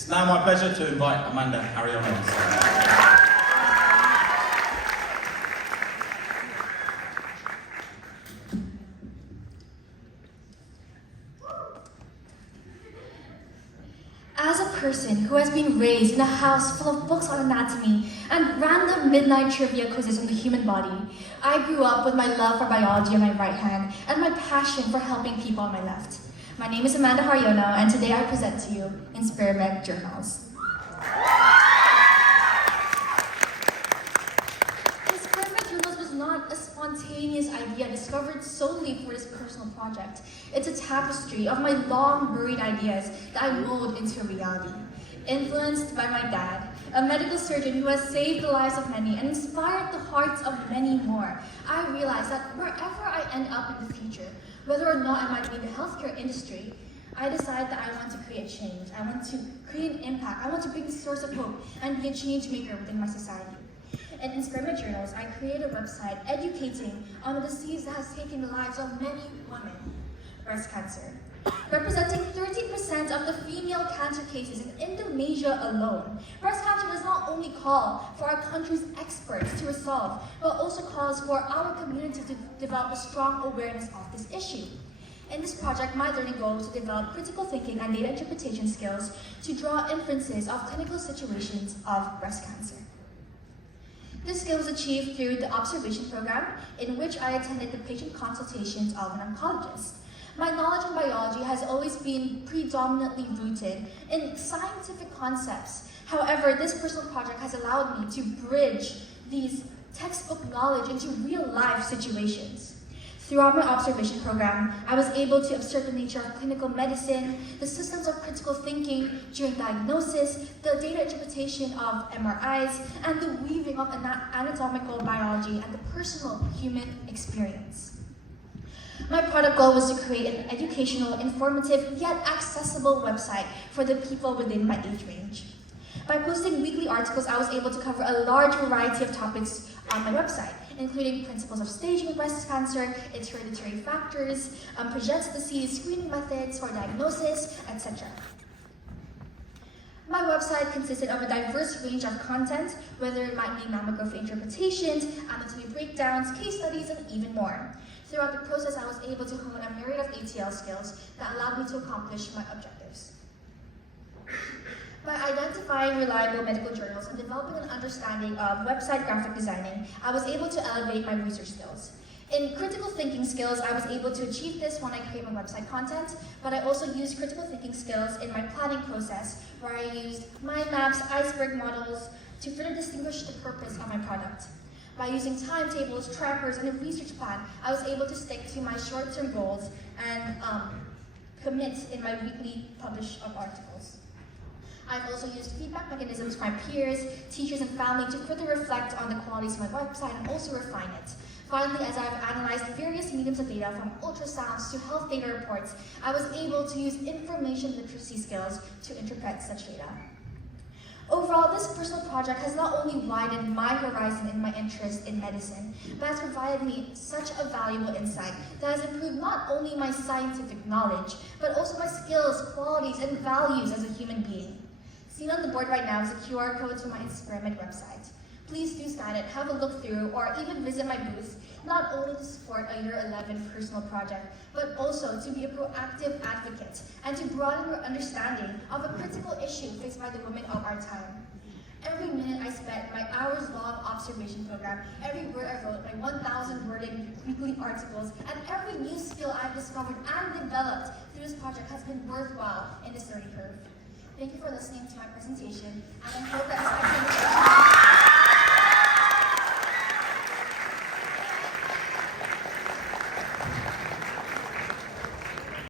It's now my pleasure to invite Amanda Haryono. As a person who has been raised in a house full of books on anatomy and random midnight trivia quizzes on the human body, I grew up with my love for biology on my right hand and my passion for helping people on my left. My name is Amanda Haryono, and today I present to you Experiment Journals. Experiment Journals was not a spontaneous idea discovered solely for this personal project. It's a tapestry of my long buried ideas that I mold into a reality. Influenced by my dad, a medical surgeon who has saved the lives of many and inspired the hearts of many more, I realized that wherever I end up in the future, whether or not I might be in the healthcare industry, I decided that I want to create change. I want to create an impact. I want to bring the source of hope and be a change maker within my society. In Experiment Journals, I created a website educating on a disease that has taken the lives of many women, breast cancer. Representing 30% of the female cancer cases in Indonesia alone, breast cancer does not only call for our country's experts to resolve, but also calls for our community to develop a strong awareness of this issue. In this project, my learning goal was to develop critical thinking and data interpretation skills to draw inferences of clinical situations of breast cancer. This skill was achieved through the observation program, in which I attended the patient consultations of an oncologist. My knowledge in biology has always been predominantly rooted in scientific concepts. However, this personal project has allowed me to bridge these textbook knowledge into real-life situations. Throughout my observation program, I was able to observe the nature of clinical medicine, the systems of critical thinking during diagnosis, the data interpretation of MRIs, and the weaving of anatomical biology and the personal human experience. My product goal was to create an educational, informative, yet accessible website for the people within my age range. By posting weekly articles, I was able to cover a large variety of topics on my website, including principles of staging breast cancer, its hereditary factors, projected disease, screening methods for diagnosis, etc. My website consisted of a diverse range of content, whether it might be mammography interpretations, anatomy breakdowns, case studies, and even more. Throughout the process, I was able to hone a myriad of ATL skills that allowed me to accomplish my objectives. By identifying reliable medical journals and developing an understanding of website graphic designing, I was able to elevate my research skills. In critical thinking skills, I was able to achieve this when I create my website content, but I also used critical thinking skills in my planning process, where I used mind maps, iceberg models, to further distinguish the purpose of my product. By using timetables, trackers, and a research plan, I was able to stick to my short-term goals and commit in my weekly publish of articles. I've also used feedback mechanisms from my peers, teachers, and family to further reflect on the qualities of my website and also refine it. Finally, as I've analyzed various mediums of data from ultrasounds to health data reports, I was able to use information literacy skills to interpret such data. Overall, this personal project has not only widened my horizon in my interest in medicine, but has provided me such a valuable insight that has improved not only my scientific knowledge, but also my skills, qualities, and values as a human being. Seen on the board right now is a QR code to my Experiment website. Please do scan it, have a look through, or even visit my booth, not only to support a Year 11 personal project, but also to be a proactive advocate and to broaden your understanding of a critical issue faced by the women of our time. Every minute I spent in my hours-long observation program, every word I wrote, my 1,000-worded weekly articles, and every new skill I've discovered and developed through this project has been worthwhile in this learning curve. Thank you for listening to my presentation, and I hope that